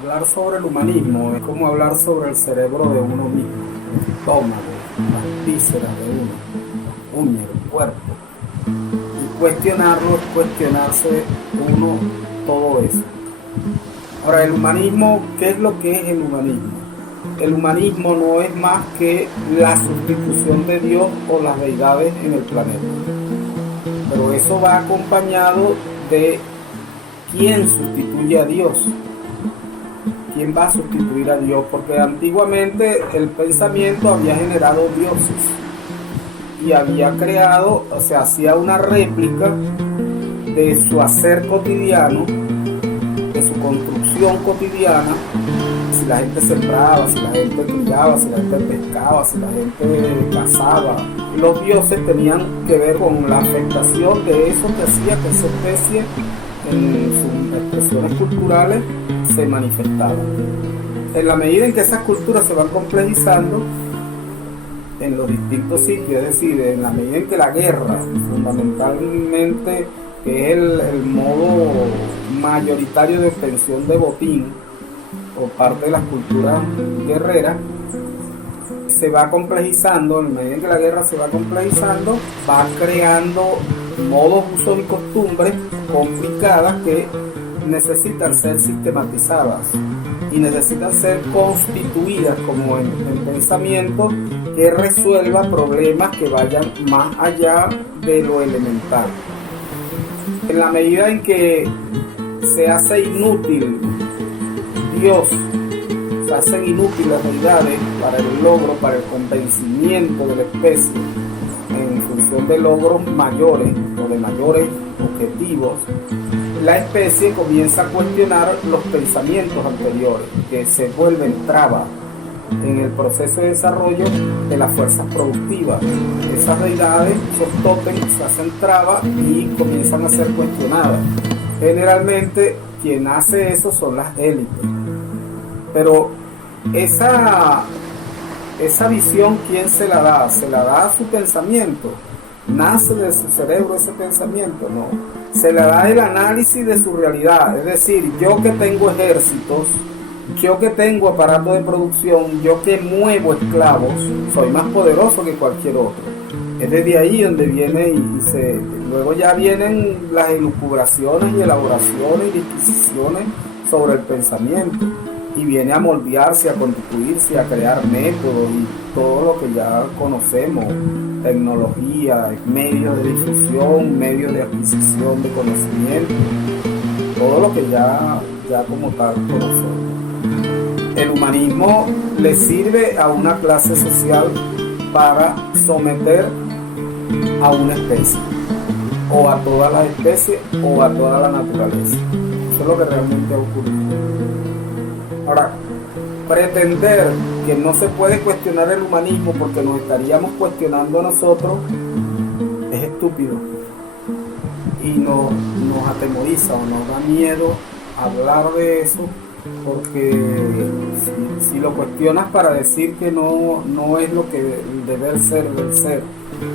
Hablar sobre el humanismo es como hablar sobre el cerebro de uno mismo, el estómago, las vísceras de uno, los uñas, el cuerpo. Y cuestionarlo es cuestionarse uno todo eso. Ahora, el humanismo, ¿qué es lo que es el humanismo? El humanismo no es más que la sustitución de Dios o las deidades en el planeta. Pero eso va acompañado de quién sustituye a Dios. ¿Quién va a sustituir a Dios? Porque antiguamente el pensamiento había generado dioses y había creado, o sea, hacía una réplica de su hacer cotidiano, de su construcción cotidiana. Si la gente sembraba, si la gente criaba, si la gente pescaba, si la gente cazaba. Los dioses tenían que ver con la afectación de eso que hacía que esa especie en sus expresiones culturales se manifestaba. En la medida en que esas culturas se van complejizando en los distintos sitios, es decir, en la medida en que la guerra, fundamentalmente, que es el modo mayoritario de obtención de botín por parte de las culturas guerreras, se va complejizando, en la medida en que la guerra se va complejizando, va creando modos, usos y costumbres complicadas que necesitan ser sistematizadas y necesitan ser constituidas como en pensamiento que resuelva problemas que vayan más allá de lo elemental. En la medida en que se hace inútil Dios, se hacen inútiles las deidades para el logro, para el convencimiento de la especie en función de logros mayores o de mayores objetivos, la especie comienza a cuestionar los pensamientos anteriores, que se vuelven trabas en el proceso de desarrollo de las fuerzas productivas. Esas deidades, esos tótems, se hacen trabas y comienzan a ser cuestionadas. Generalmente quien hace eso son las élites. Pero esa visión, ¿quién se la da? ¿Se la da a su pensamiento? ¿Nace de su cerebro ese pensamiento? No. Se la da el análisis de su realidad. Es decir, yo que tengo ejércitos, yo que tengo aparato de producción, yo que muevo esclavos, soy más poderoso que cualquier otro. Es desde ahí donde viene luego ya vienen las elucubraciones y elaboraciones y disquisiciones sobre el pensamiento. Y viene a moldearse, a constituirse, a crear métodos y todo lo que ya conocemos, tecnología, medios de difusión, medios de adquisición de conocimiento, todo lo que ya como tal conocemos. El humanismo le sirve a una clase social para someter a una especie, o a todas las especies, o a toda la naturaleza. Eso es lo que realmente ha ocurrido. Ahora, pretender que no se puede cuestionar el humanismo porque nos estaríamos cuestionando a nosotros es estúpido y nos atemoriza o nos da miedo hablar de eso, porque si lo cuestionas para decir que no es lo que el deber ser del ser,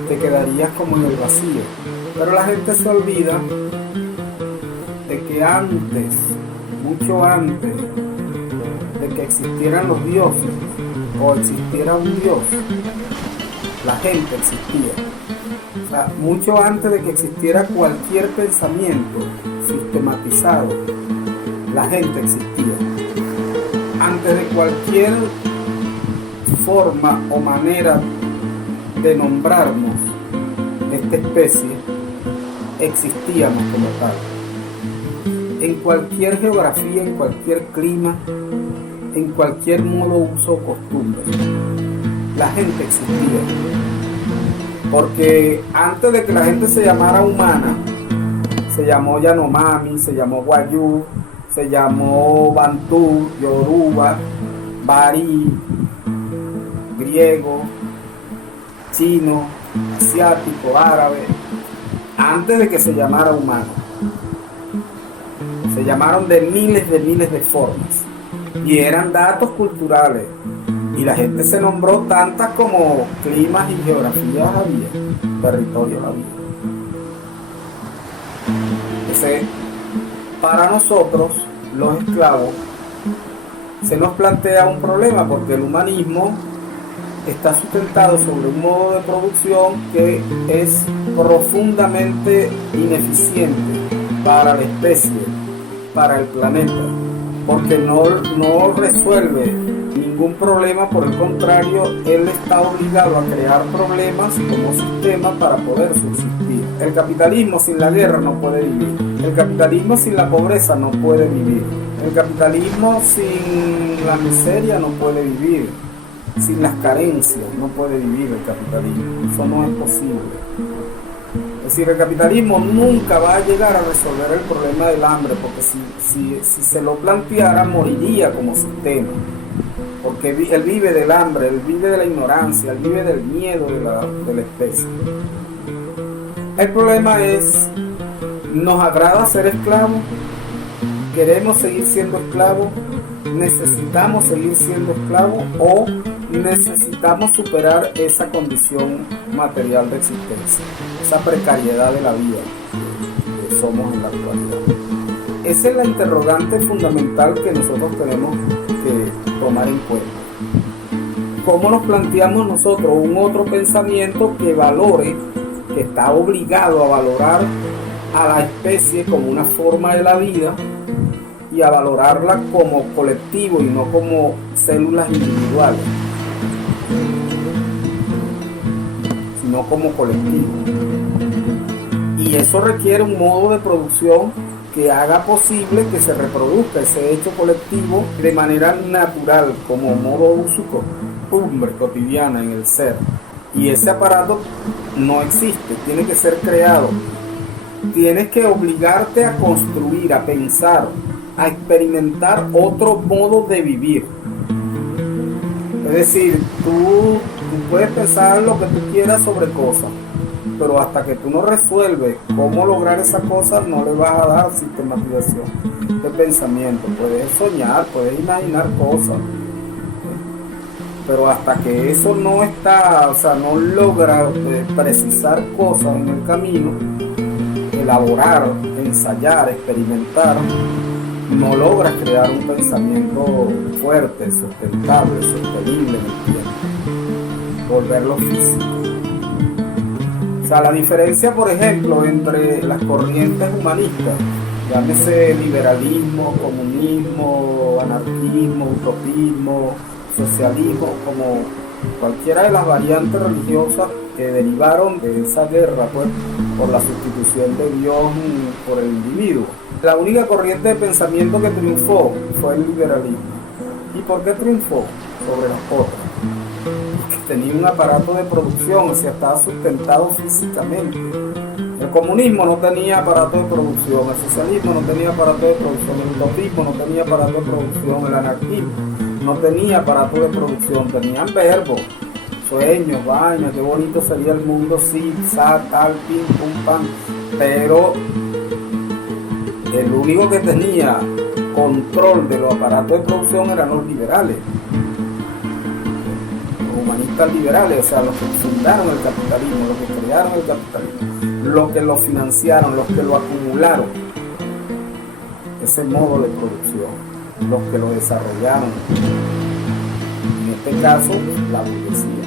te quedarías como en el vacío. Pero la gente se olvida de que antes, mucho antes de que existieran los dioses o existiera un dios, la gente existía. O sea, mucho antes de que existiera cualquier pensamiento sistematizado, la gente existía. Antes de cualquier forma o manera de nombrarnos esta especie, existíamos como tal. En cualquier geografía, en cualquier clima, en cualquier modo, uso o costumbre, la gente existía. Porque antes de que la gente se llamara humana, se llamó Yanomami, se llamó Wayuu, se llamó Bantú, Yoruba, Bari, griego, chino, asiático, árabe, antes de que se llamara humano. Se llamaron de miles de formas y eran datos culturales, y la gente se nombró tantas como climas y geografías había, territorios había. Entonces, para nosotros los esclavos se nos plantea un problema porque el humanismo está sustentado sobre un modo de producción que es profundamente ineficiente para la especie, para el planeta, porque no resuelve ningún problema, por el contrario, él está obligado a crear problemas como sistema para poder subsistir. El capitalismo sin la guerra no puede vivir, el capitalismo sin la pobreza no puede vivir, el capitalismo sin la miseria no puede vivir, sin las carencias no puede vivir el capitalismo, eso no es posible. Es decir, el capitalismo nunca va a llegar a resolver el problema del hambre, porque si se lo planteara moriría como sistema, porque él vive del hambre, él vive de la ignorancia, él vive del miedo de la especie. El problema es, ¿nos agrada ser esclavos? ¿Queremos seguir siendo esclavos? ¿Necesitamos seguir siendo esclavos o necesitamos superar esa condición material de existencia, esa precariedad de la vida que somos en la actualidad? Esa es la interrogante fundamental que nosotros tenemos que tomar en cuenta. ¿Cómo nos planteamos nosotros un otro pensamiento que valore, que está obligado a valorar a la especie como una forma de la vida y a valorarla como colectivo y no como células individuales, sino como colectivo? Y eso requiere un modo de producción que haga posible que se reproduzca ese hecho colectivo de manera natural, como modo uso costumbre cotidiana en el ser. Y ese aparato no existe, tiene que ser creado. Tienes que obligarte a construir, a pensar, a experimentar otro modo de vivir. Es decir, tú puedes pensar lo que tú quieras sobre cosas, pero hasta que tú no resuelves cómo lograr esa cosa, no le vas a dar sistematización de pensamiento. Puedes soñar, puedes imaginar cosas, pero hasta que eso no está, o sea, no logra precisar cosas en el camino, elaborar, ensayar, experimentar, no logras crear un pensamiento fuerte, sustentable, sostenible en el tiempo, volverlo físico. O sea, la diferencia, por ejemplo, entre las corrientes humanistas, llámese liberalismo, comunismo, anarquismo, utopismo, socialismo, como cualquiera de las variantes religiosas que derivaron de esa guerra, pues, por la sustitución de Dios por el individuo. La única corriente de pensamiento que triunfó fue el liberalismo. ¿Y por qué triunfó sobre las otras? Porque tenía un aparato de producción, o sea, estaba sustentado físicamente. El comunismo no tenía aparato de producción, el socialismo no tenía aparato de producción, el utopismo no tenía aparato de producción, el anarquismo no tenía aparato de producción, tenían verbos, sueños, vainas, qué bonito sería el mundo, sí, tal, pim, pum, pam, pero el único que tenía control de los aparatos de producción eran los liberales, los humanistas liberales, o sea, los que fundaron el capitalismo, los que crearon el capitalismo, los que lo financiaron, los que lo acumularon, ese modo de producción, los que lo desarrollaron, en este caso, la burguesía.